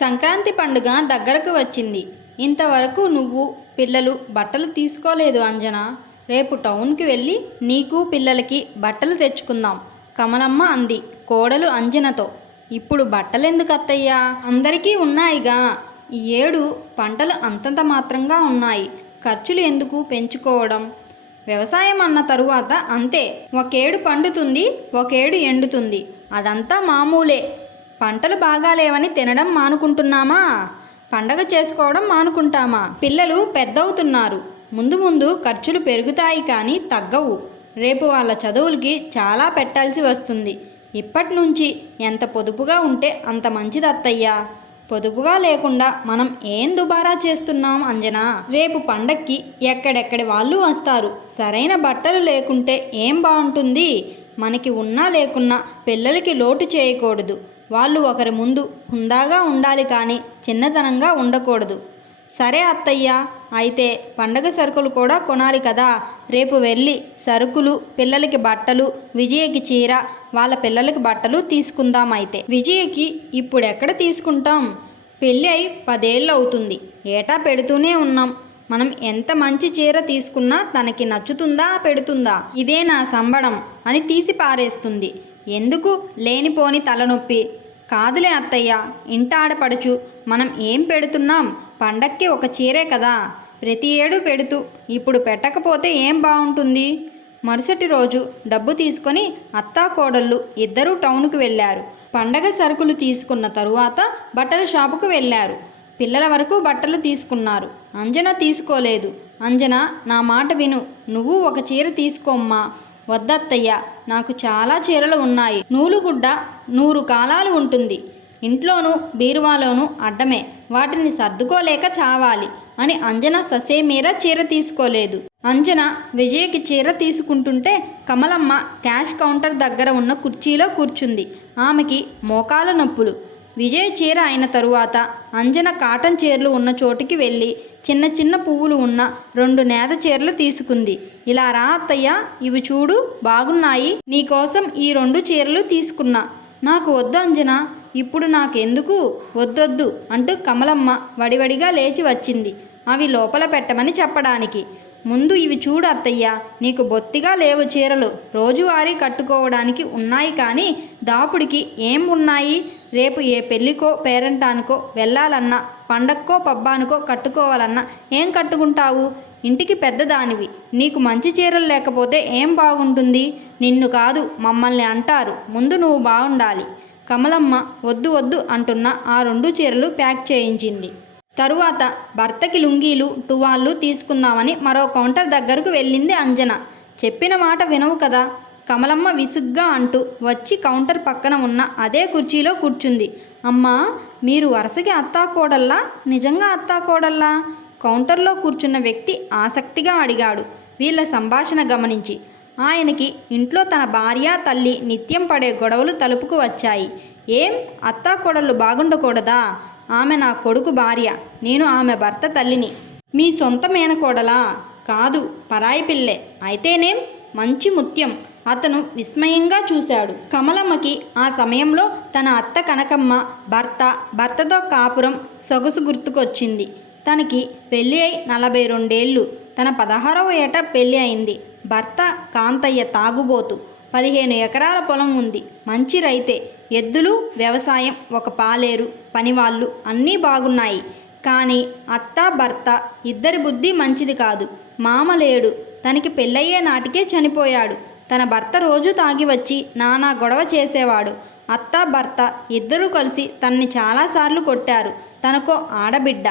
సంక్రాంతి పండుగ దగ్గరకు వచ్చింది. ఇంతవరకు నువ్వు పిల్లలు బట్టలు తీసుకోలేదు అంజనా. రేపు టౌన్కి వెళ్ళి నీకు పిల్లలకి బట్టలు తెచ్చుకుందాం కమలమ్మ అంది కోడలు అంజనతో. ఇప్పుడు బట్టలెందుకు అత్తయ్యా, అందరికీ ఉన్నాయిగా. ఈ ఏడు పంటలు అంతంత మాత్రంగా ఉన్నాయి, ఖర్చులు ఎందుకు పెంచుకోవడం. వ్యవసాయం అన్న తరువాత అంతే, ఒకేడు పండుతుంది ఒకేడు ఎండుతుంది, అదంతా మామూలే. పంటలు బాగాలేవని తినడం మానుకుంటున్నామా, పండగ చేసుకోవడం మానుకుంటామా. పిల్లలు పెద్దవుతున్నారు, ముందు ముందు ఖర్చులు పెరుగుతాయి కానీ తగ్గవు. రేపు వాళ్ళ చదువులకి చాలా పెట్టాల్సి వస్తుంది. ఇప్పటి నుంచి ఎంత పొదుపుగా ఉంటే అంత మంచిది అత్తయ్యా. పొదుపుగా లేకుండా మనం ఏం దుబారా చేస్తున్నాం అంజనా. రేపు పండక్కి ఎక్కడెక్కడి వాళ్ళు వస్తారు. సరైన బట్టలు లేకుంటే ఏం బాగుంటుంది. మనకి ఉన్నా లేకున్నా పిల్లలకి లోటు చేయకూడదు. వాళ్ళు ఒకరి ముందు హుందాగా ఉండాలి కానీ చిన్నతనంగా ఉండకూడదు. సరే అత్తయ్య, అయితే పండగ సరుకులు కూడా కొనాలి కదా. రేపు వెళ్ళి సరుకులు, పిల్లలకి బట్టలు, విజయకి చీర, వాళ్ళ పిల్లలకి బట్టలు తీసుకుందాం. అయితే విజయకి ఇప్పుడు ఎక్కడ తీసుకుంటాం, పెళ్ళి అయి 10 ఏళ్ళు అవుతుంది. ఏటా పెడుతూనే ఉన్నాం. మనం ఎంత మంచి చీర తీసుకున్నా తనకి నచ్చుతుందా, పెడుతుందా, ఇదే నా సంబడం అని తీసి పారేస్తుంది. ఎందుకు లేనిపోని తలనొప్పి. కాదులే అత్తయ్య, ఇంట ఆడపడుచు, మనం ఏం పెడుతున్నాం, పండక్కి ఒక చీరే కదా, ప్రతి ఏడు పెడుతూ ఇప్పుడు పెట్టకపోతే ఏం బాగుంటుంది. మరుసటి రోజు డబ్బు తీసుకొని అత్తా కోడళ్ళు ఇద్దరూ టౌన్కు వెళ్ళారు. పండగ సరుకులు తీసుకున్న తరువాత బట్టల షాపుకు వెళ్ళారు. పిల్లల వరకు బట్టలు తీసుకున్నారు. అంజన తీసుకోలేదు. అంజన, నా మాట విను, నువ్వు ఒక చీర తీసుకోమ్మా. వద్దత్తయ్య, నాకు చాలా చీరలు ఉన్నాయి. నూలుగుడ్డ 100 కాలాలు ఉంటుంది. ఇంట్లోనూ బీరువాలోనూ అడ్డమే, వాటిని సర్దుకోలేక చావాలి అని అంజన ససేమీరా చీర తీసుకోలేదు. అంజన విజయకి చీర తీసుకుంటుంటే కమలమ్మ క్యాష్ కౌంటర్ దగ్గర ఉన్న కుర్చీలో కూర్చుంది. ఆమెకి మోకాల నొప్పులు. విజయ్ చీర అయిన తరువాత అంజన కాటన్ చీరలు ఉన్న చోటికి వెళ్ళి చిన్న చిన్న పువ్వులు ఉన్న 2 నేత చీరలు తీసుకుంది. ఇలా రా అత్తయ్య, ఇవి చూడు బాగున్నాయి, నీకోసం ఈ 2 చీరలు తీసుకున్నా. నాకు వద్దు అంజన, ఇప్పుడు నాకెందుకు, వద్దొద్దు అంటూ కమలమ్మ వడివడిగా లేచి వచ్చింది అవి లోపల పెట్టమని చెప్పడానికి. ముందు ఇవి చూడు అత్తయ్య, నీకు బొత్తిగా లేవు చీరలు, రోజువారీ కట్టుకోవడానికి ఉన్నాయి కానీ దాపుడికి ఏం ఉన్నాయి. రేపు ఏ పెళ్ళికో పేరంటానికో వెళ్ళాలన్నా, పండక్కో పబ్బానికో కట్టుకోవాలన్నా ఏం కట్టుకుంటావు. ఇంటికి పెద్దదానివి, నీకు మంచి చీరలు లేకపోతే ఏం బాగుంటుంది. నిన్ను కాదు మమ్మల్ని అంటారు, ముందు నువ్వు బాగుండాలి. కమలమ్మ వద్దు వద్దు అంటున్న ఆ 2 చీరలు ప్యాక్ చేయించింది. తరువాత భర్తకి లుంగీలు, టువాళ్ళు తీసుకుందామని మరో కౌంటర్ దగ్గరకు వెళ్ళింది అంజన. చెప్పిన మాట వినవు కదా, కమలమ్మ విసుగ్గా అంటూ వచ్చి కౌంటర్ పక్కన ఉన్న అదే కుర్చీలో కూర్చుంది. అమ్మా, మీరు వరుసకి అత్తాకోడల్లా, నిజంగా అత్తాకోడల్లా? కౌంటర్లో కూర్చున్న వ్యక్తి ఆసక్తిగా అడిగాడు వీళ్ళ సంభాషణ గమనించి. ఆయనకి ఇంట్లో తన భార్య, తల్లి నిత్యం పడే గొడవలు తలుపుకు వచ్చాయి. ఏం, అత్తాకోడళ్ళు బాగుండకూడదా? ఆమె నా కొడుకు భార్య, నేను ఆమె భర్త తల్లిని. మీ సొంత మేనకోడలా? కాదు, పరాయి పిల్లే. అయితేనేం, మంచి ముత్యం. అతను విస్మయంగా చూశాడు. కమలమ్మకి ఆ సమయంలో తన అత్త కనకమ్మ భర్తతో కాపురం సొగసు గుర్తుకొచ్చింది. తనకి పెళ్ళి అయి 42 ఏళ్ళు. తన 16వ ఏట పెళ్ళి అయింది. భర్త కాంతయ్య తాగుబోతు. 15 ఎకరాల పొలం ఉంది. మంచి రైతే. ఎద్దులు, వ్యవసాయం, ఒక పాలేరు, పనివాళ్ళు అన్నీ బాగున్నాయి. కానీ అత్త భర్త ఇద్దరి బుద్ధి మంచిది కాదు. మామ లేడు, తనకి పెళ్ళయ్యే నాటికే చనిపోయాడు. తన భర్త రోజు తాగి వచ్చి నానా గొడవ చేసేవాడు. అత్త భర్త ఇద్దరూ కలిసి తనని చాలాసార్లు కొట్టారు. తనకో ఆడబిడ్డ,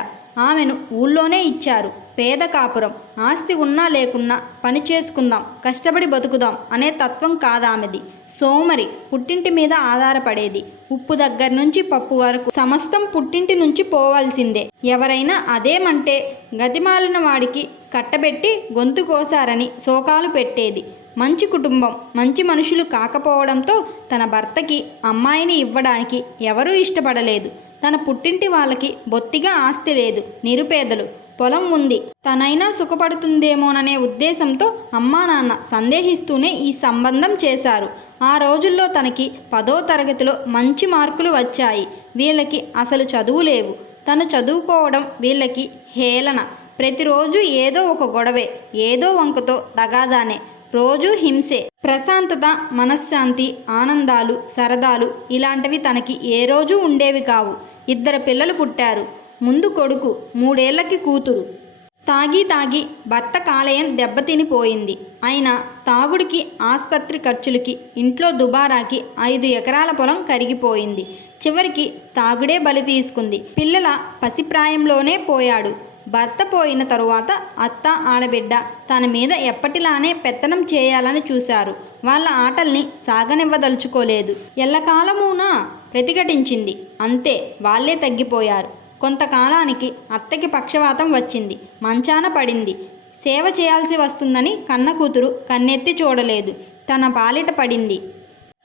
ఆమెను ఊళ్ళోనే ఇచ్చారు. పేద కాపురం, ఆస్తి ఉన్నా లేకున్నా పని చేసుకుందాం, కష్టపడి బతుకుదాం అనే తత్వం కాదామెది. సోమరి, పుట్టింటి మీద ఆధారపడేది. ఉప్పు దగ్గర నుంచి పప్పు వరకు సమస్తం పుట్టింటి నుంచి పోవాల్సిందే. ఎవరైనా అదేమంటే గతిమాలిన వాడికి కట్టబెట్టి గొంతు కోసారని శోకాలు పెట్టేది. మంచి కుటుంబం, మంచి మనుషులు కాకపోవడంతో తన భర్తకి అమ్మాయిని ఇవ్వడానికి ఎవరూ ఇష్టపడలేదు. తన పుట్టింటి వాళ్ళకి బొత్తిగా ఆస్తి లేదు, నిరుపేదలు. పొలం ఉంది, తనైనా సుఖపడుతుందేమోననే ఉద్దేశంతో అమ్మా నాన్న సందేహిస్తూనే ఈ సంబంధం చేశారు. ఆ రోజుల్లో తనకి 10వ తరగతిలో మంచి మార్కులు వచ్చాయి. వీళ్ళకి అసలు చదువు లేవు. తను చదువుకోవడం వీళ్ళకి హేళన. ప్రతిరోజు ఏదో ఒక గొడవే, ఏదో వంకతో తగాదానే, రోజూ హింసే. ప్రశాంతత, మనశ్శాంతి, ఆనందాలు, సరదాలు ఇలాంటివి తనకి ఏ రోజు ఉండేవి కావు. 2 పిల్లలు పుట్టారు. ముందు కొడుకు, 3 ఏళ్లకి కూతురు. తాగి తాగి భర్త కాలేయం దెబ్బతినిపోయింది. అయినా తాగుడికి, ఆస్పత్రి ఖర్చులకి, ఇంట్లో దుబారాకి 5 ఎకరాల పొలం కరిగిపోయింది. చివరికి తాగుడే బలి తీసుకుంది. పిల్లల పసిప్రాయంలోనే పోయాడు. భర్త పోయిన తరువాత అత్త, ఆడబిడ్డ తన మీద ఎప్పటిలానే పెత్తనం చేయాలని చూశారు. వాళ్ళ ఆటల్ని సాగనివ్వదలుచుకోలేదు. ఎల్లకాలమునా ప్రతిఘటించింది. అంతే, వాళ్ళే తగ్గిపోయారు. కొంతకాలానికి అత్తకి పక్షవాతం వచ్చింది. మంచాన పడింది. సేవ చేయాల్సి వస్తుందని కన్న కూతురు కన్నెత్తి చూడలేదు. తన పాలిట పడింది.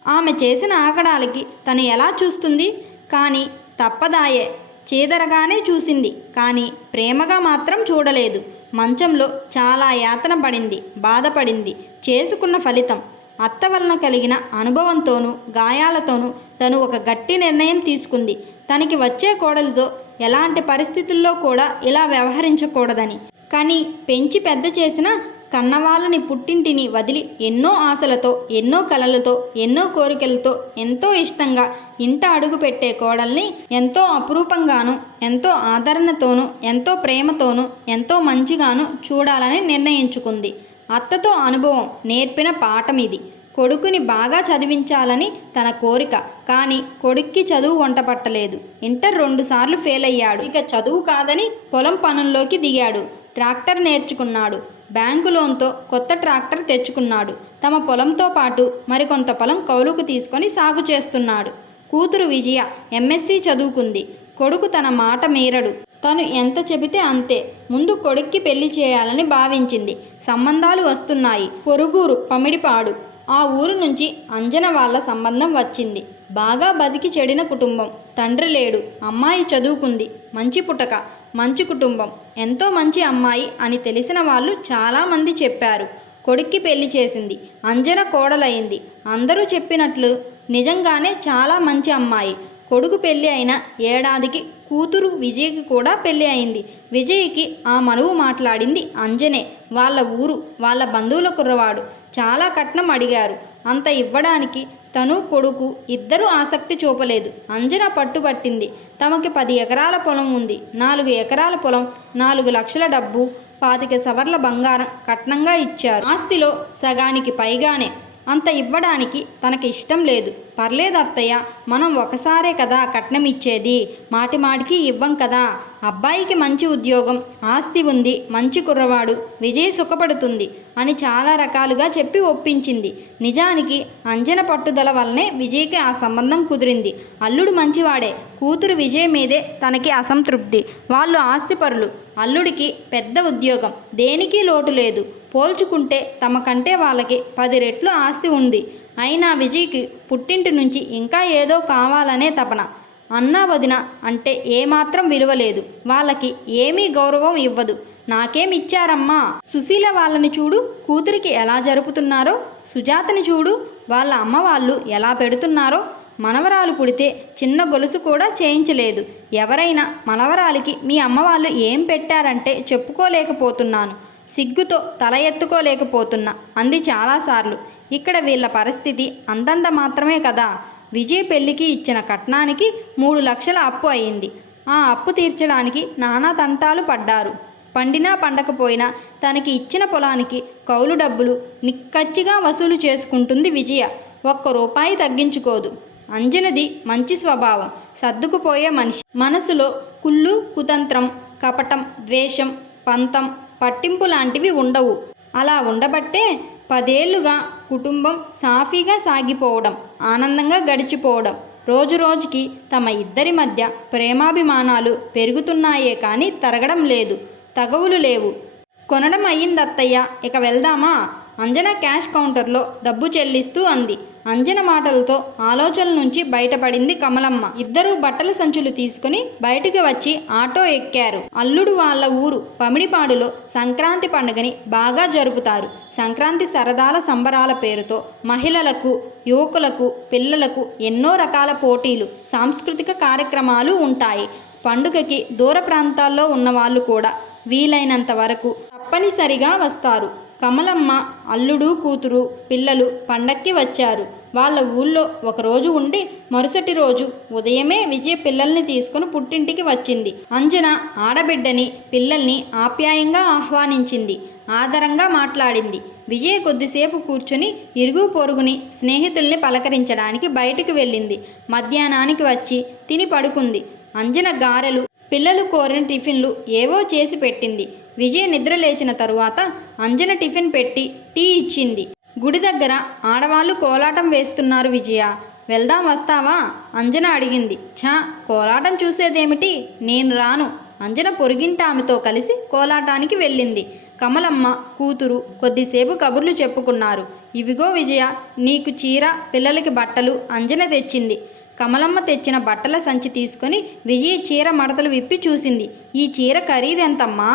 ఆమె చేసిన ఆగడాలకి తను ఎలా చూస్తుంది? కానీ తప్పదాయే. చీదరగానే చూసింది, కానీ ప్రేమగా మాత్రం చూడలేదు. మంచంలో చాలా యాతన పడింది, బాధపడింది. చేసుకున్న ఫలితం. అత్త వలన కలిగిన అనుభవంతోనూ, గాయాలతోనూ తను ఒక గట్టి నిర్ణయం తీసుకుంది. తనకి వచ్చే కోడలితో ఎలాంటి పరిస్థితుల్లో కూడా ఇలా వ్యవహరించకూడదని. కానీ పెంచి పెద్ద చేసిన కన్నవాళ్ళని, పుట్టింటిని వదిలి ఎన్నో ఆశలతో, ఎన్నో కలలతో, ఎన్నో కోరికలతో, ఎంతో ఇష్టంగా ఇంట అడుగు పెట్టే కోడల్ని ఎంతో అపురూపంగాను, ఎంతో ఆదరణతోనూ, ఎంతో ప్రేమతోనూ, ఎంతో మంచిగాను చూడాలని నిర్ణయించుకుంది. అత్తతో అనుభవం నేర్పిన పాఠం ఇది. కొడుకుని బాగా చదివించాలని తన కోరిక. కానీ కొడుక్కి చదువు వంట పట్టలేదు. ఇంటర్ 2 సార్లు ఫెయిల్ అయ్యాడు. ఇక చదువు కాదని పొలం పనుల్లోకి దిగాడు. ట్రాక్టర్ నేర్చుకున్నాడు. బ్యాంకు లోన్తో కొత్త ట్రాక్టర్ తెచ్చుకున్నాడు. తమ పొలంతో పాటు మరికొంత పొలం కౌలుకు తీసుకొని సాగు చేస్తున్నాడు. కూతురు విజయ ఎంఎస్సి చదువుకుంది. కొడుకు తన మాట మీరడు. తను ఎంత చెబితే అంతే. ముందు కొడుక్కి పెళ్లి చేయాలని భావించింది. సంబంధాలు వస్తున్నాయి. పొరుగురు పమిడిపాడు. ఆ ఊరు నుంచి అంజన వాళ్ళ సంబంధం వచ్చింది. బాగా బతికి చెడిన కుటుంబం. తండ్రి లేడు. అమ్మాయి చదువుకుంది. మంచి పుటక, మంచి కుటుంబం, ఎంతో మంచి అమ్మాయి అని తెలిసిన వాళ్ళు చాలామంది చెప్పారు. కొడుక్కి పెళ్లి చేసింది. అంజన కోడలైంది. అందరూ చెప్పినట్లు నిజంగానే చాలా మంచి అమ్మాయి. కొడుకు పెళ్ళి అయిన ఏడాదికి కూతురు విజయ్కి కూడా పెళ్ళి అయింది. విజయ్కి ఆ మనువు మాట్లాడింది అంజనే. వాళ్ళ ఊరు, వాళ్ళ బంధువుల కుర్రవాడు. చాలా కట్నం అడిగారు. అంత ఇవ్వడానికి తను, కొడుకు ఇద్దరూ ఆసక్తి చూపలేదు. అంజన పట్టుబట్టింది. తమకి 10 ఎకరాల పొలం ఉంది. 4 ఎకరాల పొలం, 4 లక్షల డబ్బు, 25 సవర్ల బంగారం కట్నంగా ఇచ్చారు. ఆస్తిలో సగానికి పైగానే. అంత ఇవ్వడానికి తనకి ఇష్టం లేదు. పర్లేదు అత్తయ్య, మనం ఒకసారే కదా కట్నం ఇచ్చేది, మాటిమాటికి ఇవ్వం కదా. అబ్బాయికి మంచి ఉద్యోగం, ఆస్తి ఉంది, మంచి కుర్రవాడు, విజయ్ సుఖపడుతుంది అని చాలా రకాలుగా చెప్పి ఒప్పించింది. నిజానికి అంజన పట్టుదల వల్లనే విజయ్కి ఆ సంబంధం కుదిరింది. అల్లుడు మంచివాడే. కూతురు విజయ్ మీదే తనకి అసంతృప్తి. వాళ్ళు ఆస్తిపరులు. అల్లుడికి పెద్ద ఉద్యోగం, దేనికి లోటు లేదు. పోల్చుకుంటే తమకంటే వాళ్ళకి 10 రెట్లు ఆస్తి ఉంది. అయినా విజయ్కి పుట్టింటి నుంచి ఇంకా ఏదో కావాలనే తపన. అన్నా వదిన అంటే ఏమాత్రం విలువ లేదు. వాళ్ళకి ఏమీ గౌరవం ఇవ్వదు. నాకేమిచ్చారమ్మా? సుశీల వాళ్ళని చూడు, కూతురికి ఎలా జరుపుతున్నారో. సుజాతని చూడు, వాళ్ళ అమ్మ వాళ్ళు ఎలా పెడుతున్నారో. మనవరాలు పుడితే చిన్న గొలుసు కూడా చేయించలేదు. ఎవరైనా మనవరాలికి మీ అమ్మ వాళ్ళు ఏం పెట్టారంటే చెప్పుకోలేకపోతున్నాను. సిగ్గుతో తల ఎత్తుకోలేకపోతున్నా అంది చాలాసార్లు. ఇక్కడ వీళ్ళ పరిస్థితి అంతంత మాత్రమే కదా. విజయ్ పెళ్లికి ఇచ్చిన కట్నానికి 3 లక్షల అప్పు అయింది. ఆ అప్పు తీర్చడానికి నానా తంటాలు పడ్డారు. పండినా పండకపోయినా తనకి ఇచ్చిన పొలానికి కౌలు డబ్బులు నిక్కచ్చిగా వసూలు చేసుకుంటుంది విజయ. 1 రూపాయి తగ్గించుకోదు. అంజనది మంచి స్వభావం, సర్దుకుపోయే మనిషి. మనసులో కుళ్ళు, కుతంత్రం, కపటం, ద్వేషం, పంతం, పట్టింపు లాంటివి ఉండవు. అలా ఉండబట్టే 10 ఏళ్లుగా కుటుంబం సాఫీగా సాగిపోవడం, ఆనందంగా గడిచిపోవడం. రోజు రోజుకి తమ ఇద్దరి మధ్య ప్రేమాభిమానాలు పెరుగుతున్నాయే కానీ తరగడం లేదు. తగవులు లేవు. కొనడం అయ్యిందత్తయ్య, ఇక వెళ్దామా? అంజన క్యాష్ కౌంటర్లో డబ్బు చెల్లిస్తూ అంది. అంజన మాటలతో ఆలోచనల నుంచి బయటపడింది కమలమ్మ. ఇద్దరూ బట్టల సంచులు తీసుకుని బయటికి వచ్చి ఆటో ఎక్కారు. అల్లుడు వాళ్ళ ఊరు పమిడిపాడులో సంక్రాంతి పండుగని బాగా జరుపుతారు. సంక్రాంతి సరదాల సంబరాల పేరుతో మహిళలకు, యువకులకు, పిల్లలకు ఎన్నో రకాల పోటీలు, సాంస్కృతిక కార్యక్రమాలు ఉంటాయి. పండుగకి దూర ప్రాంతాల్లో ఉన్నవాళ్ళు కూడా వీలైనంత వరకు తప్పనిసరిగా వస్తారు. కమలమ్మ, అల్లుడు, కూతురు, పిల్లలు పండక్కి వచ్చారు. వాళ్ళ ఊళ్ళో ఒకరోజు ఉండి మరుసటి రోజు ఉదయమే విజయ పిల్లల్ని తీసుకుని పుట్టింటికి వచ్చింది. అంజన ఆడబిడ్డని, పిల్లల్ని ఆప్యాయంగా ఆహ్వానించింది. ఆదరంగా మాట్లాడింది. విజయ కొద్దిసేపు కూర్చుని ఇరుగు పొరుగుని స్నేహితుల్ని పలకరించడానికి బయటికి వెళ్ళింది. మధ్యాహ్నానికి వచ్చి తిని పడుకుంది. అంజన గారెలు, పిల్లలు కోరిన టిఫిన్లు ఏవో చేసి పెట్టింది. విజయ నిద్ర లేచిన తరువాత అంజన టిఫిన్ పెట్టి టీ ఇచ్చింది. గుడి దగ్గర ఆడవాళ్ళు కోలాటం వేస్తున్నారు విజయ, వెళ్దాం వస్తావా? అంజన అడిగింది. ఛా, కోలాటం చూసేదేమిటి, నేను రాను. అంజన పొరుగింటి ఆమెతో కలిసి కోలాటానికి వెళ్ళింది. కమలమ్మ, కూతురు కొద్దిసేపు కబుర్లు చెప్పుకున్నారు. ఇవిగో విజయ, నీకు చీర, పిల్లలకి బట్టలు అంజన తెచ్చింది. కమలమ్మ తెచ్చిన బట్టల సంచి తీసుకొని విజయ చీర మడతలు విప్పి చూసింది. ఈ చీర ఖరీదెంతమ్మా?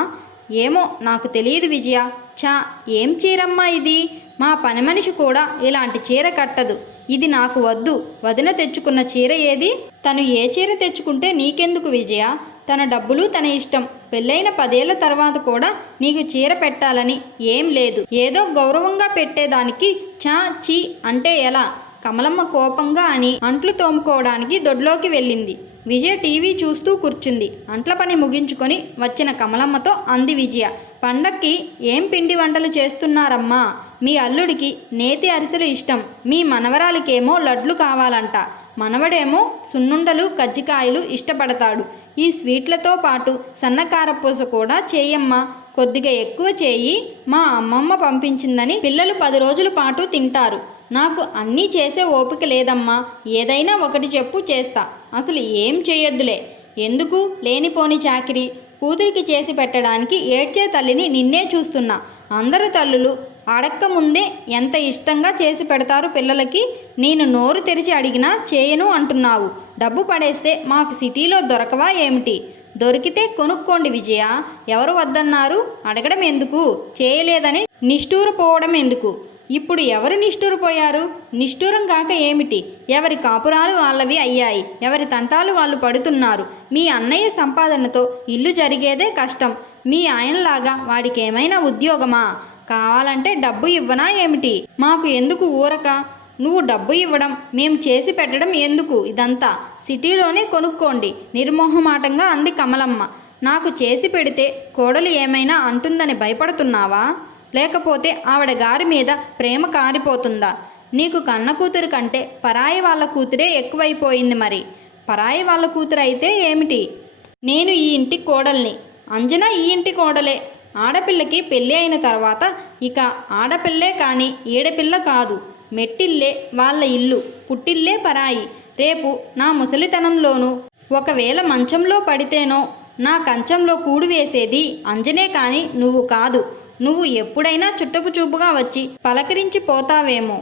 ఏమో నాకు తెలియదు విజయ. ఛా, ఏం చీరమ్మా ఇది? మా పని మనిషి కూడా ఇలాంటి చీర కట్టదు. ఇది నాకు వద్దు. వదిన తెచ్చుకున్న చీర ఏది? తను ఏ చీర తెచ్చుకుంటే నీకెందుకు విజయ? తన డబ్బులు తన ఇష్టం. పెళ్ళైన 10 ఏళ్ల తర్వాత కూడా నీకు చీర పెట్టాలని ఏం లేదు. ఏదో గౌరవంగా పెట్టేదానికి ఛా, చీ అంటే ఎలా? కమలమ్మ కోపంగా అని అంట్లు తోముకోవడానికి దొడ్లోకి వెళ్ళింది. విజయ టీవీ చూస్తూ కూర్చుంది. అంట్ల పని ముగించుకొని వచ్చిన కమలమ్మతో అంది విజయ. పండక్కి ఏం పిండి వంటలు చేస్తున్నారమ్మా? మీ అల్లుడికి నేతి అరిసెలు ఇష్టం, మీ మనవరాలికేమో లడ్లు కావాలంట. మనవడేమో సున్నుండలు, కజ్జికాయలు ఇష్టపడతాడు. ఈ స్వీట్లతో పాటు సన్నకారపూస కూడా చేయమ్మా, కొద్దిగా ఎక్కువ చేయి. మా అమ్మమ్మ పంపించిందని పిల్లలు 10 రోజుల పాటు తింటారు. నాకు అన్నీ చేసే ఓపిక లేదమ్మా. ఏదైనా ఒకటి చెప్పు, చేస్తా. అసలు ఏం చేయొద్దులే. ఎందుకు లేనిపోని చాకిరి? కూతురికి చేసి పెట్టడానికి ఏడ్చే తల్లిని నిన్నే చూస్తున్నా. అందరు తల్లులు అడక్క ముందే ఎంత ఇష్టంగా చేసి పెడతారు పిల్లలకి. నేను నోరు తెరిచి అడిగినా చేయను అంటున్నావు. డబ్బు పడేస్తే మాకు సిటీలో దొరకవా ఏమిటి? దొరికితే కొనుక్కోండి విజయ. ఎవరు వద్దన్నారు? అడగడం ఎందుకు? చేయలేదని నిష్ఠూరపోవడం ఎందుకు? ఇప్పుడు ఎవరు నిష్ఠూరపోయారు? నిష్ఠూరం కాక ఏమిటి? ఎవరి కాపురాలు వాళ్ళవి అయ్యాయి. ఎవరి తంటాలు వాళ్ళు పడుతున్నారు. మీ అన్నయ్య సంపాదనతో ఇల్లు జరిగేదే కష్టం. మీ ఆయనలాగా వాడికి ఏమైనా ఉద్యోగమా? కావాలంటే డబ్బు ఇవ్వనా ఏమిటి? మాకు ఎందుకు ఊరక? నువ్వు డబ్బు ఇవ్వడం, మేము చేసి పెట్టడం ఎందుకు? ఇదంతా సిటీలోనే కొనుక్కోండి నిర్మోహమాటంగా అంది కమలమ్మ. నాకు చేసి పెడితే కోడలు ఏమైనా అంటుందని భయపడుతున్నావా? లేకపోతే ఆవిడ గారి మీద ప్రేమ కారిపోతుందా? నీకు కన్న కూతురు కంటే పరాయి వాళ్ళ కూతురే ఎక్కువైపోయింది. మరి పరాయి వాళ్ళ కూతురు అయితే ఏమిటి? నేను ఈ ఇంటి కోడల్ని. అంజన ఈ ఇంటి కోడలే. ఆడపిల్లకి పెళ్ళి అయిన తర్వాత ఇక ఆడపిల్లే కానీ ఈడపిల్ల కాదు. మెట్టిల్లే వాళ్ళ ఇల్లు, పుట్టిల్లే పరాయి. రేపు నా ముసలితనంలోనూ ఒకవేళ మంచంలో పడితేనో నా కంచంలో కూడు వేసేది అంజనే కానీ నువ్వు కాదు. నువ్వు ఎప్పుడైనా చుట్టపు చూపుగా వచ్చి పలకరించి పోతావేమో.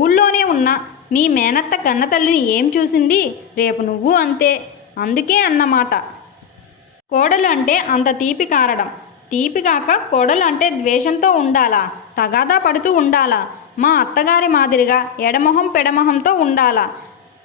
ఊళ్ళోనే ఉన్న మీ మేనత్త కన్నతల్లిని ఏం చూసింది? రేపు నువ్వు అంతే. అందుకే అన్నమాట. కోడలు అంటే అంత తీపి కారడం. తీపి కాక కోడలు అంటే ద్వేషంతో ఉండాలా? తగాదా పడుతూ ఉండాలా? మా అత్తగారి మాదిరిగా ఎడమొహం పెడమొహంతో ఉండాలా?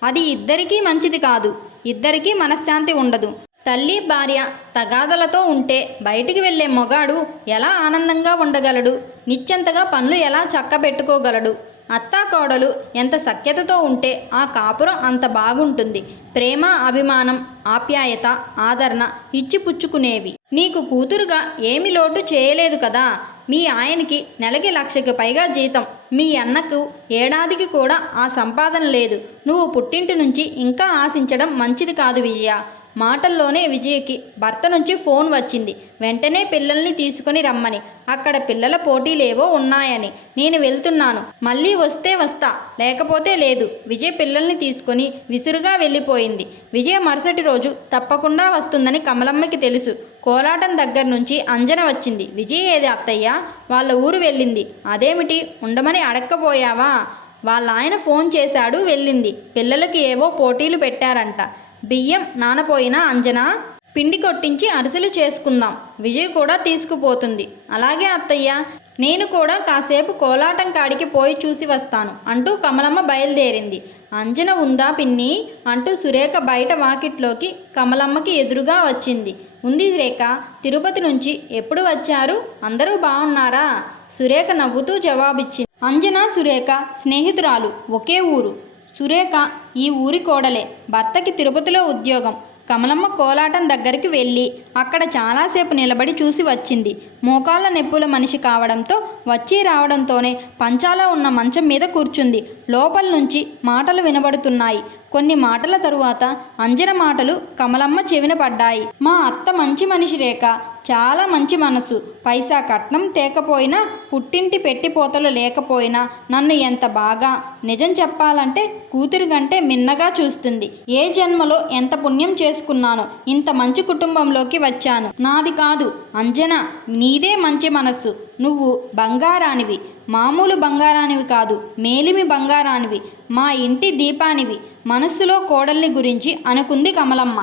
అది ఇద్దరికీ మంచిది కాదు. ఇద్దరికీ మనశ్శాంతి ఉండదు. తల్లి భార్య తగాదలతో ఉంటే బయటికి వెళ్ళే మొగాడు ఎలా ఆనందంగా ఉండగలడు? నిశ్చంతగా పనులు ఎలా చక్కబెట్టుకోగలడు? అత్తా కోడలు ఎంత సఖ్యతతో ఉంటే ఆ కాపురం అంత బాగుంటుంది. ప్రేమ, అభిమానం, ఆప్యాయత, ఆదరణ ఇచ్చిపుచ్చుకునేవి. నీకు కూతురుగా ఏమి లోటు చేయలేదు కదా? మీ ఆయనకి నెలకి 1,00,000కి పైగా జీతం. మీ అన్నకు ఏడాదికి కూడా ఆ సంపాదన లేదు. నువ్వు పుట్టింటి నుంచి ఇంకా ఆశించడం మంచిది కాదు విజయ. మాటల్లోనే విజయకి భర్త నుంచి ఫోన్ వచ్చింది. వెంటనే పిల్లల్ని తీసుకుని రమ్మని. అక్కడ పిల్లల పోటీలేవో ఉన్నాయని. నేను వెళ్తున్నాను. మళ్ళీ వస్తే వస్తా, లేకపోతే లేదు. విజయ్ పిల్లల్ని తీసుకొని విసురుగా వెళ్ళిపోయింది. విజయ మరుసటి రోజు తప్పకుండా వస్తుందని కమలమ్మకి తెలుసు. కోలాటం దగ్గర నుంచి అంజన వచ్చింది. విజయ్ ఏది అత్తయ్య? వాళ్ళ ఊరు వెళ్ళింది. అదేమిటి ఉండమని అడక్కపోయావా? వాళ్ళ ఆయన ఫోన్ చేశాడు, వెళ్ళింది. పిల్లలకి ఏవో పోటీలు పెట్టారంట. బియ్యం నానపోయినా అంజనా పిండి కొట్టించి అరిసెలు చేసుకుందాం. విజయ్ కూడా తీసుకుపోతుంది. అలాగే అత్తయ్య, నేను కూడా కాసేపు కోలాటం కాడికి పోయి చూసి వస్తాను అంటూ కమలమ్మ బయలుదేరింది. అంజన ఉందా పిన్ని అంటూ సురేఖ బయట వాకిట్లోకి కమలమ్మకి ఎదురుగా వచ్చింది. ఉంది రేఖ, తిరుపతి నుంచి ఎప్పుడు వచ్చారు? అందరూ బాగున్నారా? సురేఖ నవ్వుతూ జవాబిచ్చింది. అంజన సురేఖ స్నేహితురాలు, ఒకే ఊరు. సురేఖ ఈ ఊరి కోడలే. భర్తకి తిరుపతిలో ఉద్యోగం. కమలమ్మ కోలాటం దగ్గరికి వెళ్ళి అక్కడ చాలాసేపు నిలబడి చూసి వచ్చింది. మోకాళ్ళ నొప్పుల మనిషి కావడంతో వచ్చి రావడంతోనే పంచాలో ఉన్న మంచం మీద కూర్చుంది. లోపల నుంచి మాటలు వినబడుతున్నాయి. కొన్ని మాటల తరువాత అంజన మాటలు కమలమ్మ చెవిన పడ్డాయి. మా అత్త మంచి మనిషి రేఖ, చాలా మంచి మనసు. పైసా కట్నం తేకపోయినా, పుట్టింటి పెట్టిపోతలు లేకపోయినా నన్ను ఎంత బాగా, నిజం చెప్పాలంటే కూతురి కంటే మిన్నగా చూస్తుంది. ఏ జన్మలో ఎంత పుణ్యం చేసుకున్నానో ఇంత మంచి కుటుంబంలోకి వచ్చాను. నాది కాదు అంజన, నీదే మంచి మనస్సు. నువ్వు బంగారానివి. మామూలు బంగారానివి కాదు, మేలిమి బంగారానివి. మా ఇంటి దీపానివి. మనస్సులో కోడల్ని గురించి అనుకుంది కమలమ్మ.